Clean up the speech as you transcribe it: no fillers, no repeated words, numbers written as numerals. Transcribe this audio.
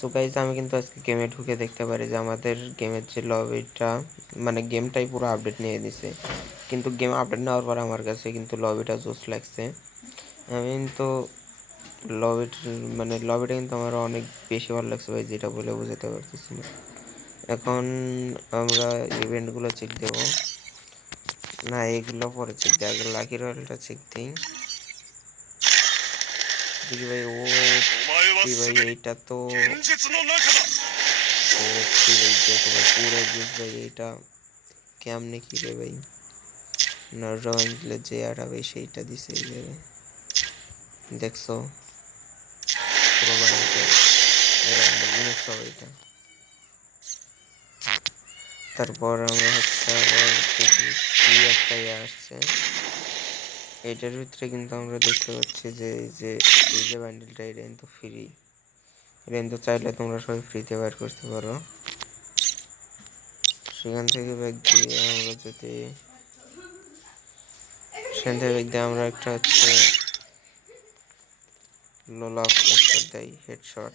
So guys আমি কিন্তু আজকে গেমে ঢুকে দেখতে পারি যে আমাদের গেমের যে লবিটা মানে গেমটাই পুরো আপডেট নিয়ে দিছে, কিন্তু গেম আপডেট নেওয়ার পর আমার কাছে কিন্তু লবিটা জোস লাগছে। আমি তো লবিটা কিন্তু আমার অনেক বেশি ভালো লাগছে ভাই, যেটা বলে বোঝাতে পারতেছি না। এখন আমরা ইভেন্টগুলো চেক দেব, না এগুলো পরে চেক দিই, আগে লাকি রয়্যালটা চেক দিই। দেখি ভাই, ও ভাই এইটা তো ওকে ভাই, দেখো ভাই পুরো জুস ভাই, এইটা কেমনে কি রে ভাই, না রয়্যাল যে আটা ভাই সেইটা দিছে এই জায়গায়, দেখছো পুরো বানাইতে ইমোশন এটা। তারপর আমরা হচ্ছে আবার দেখি কি একটা আসছে, এটার ভিতরে কিন্তু আমরা দেখতে পাচ্ছি যে এই যে বান্ডিলটা এটা কিন্তু ফ্রি, এটা কিন্তু চাইলে তোমরা সবাই ফ্রিতে বার করতে পারো। সেখান থেকে ব্যাগ দিয়ে আমরা যদি সেখান থেকে ব্যাগ দিয়ে আমরা একটা হচ্ছে লোলা পোস্টার দেই হেডশট,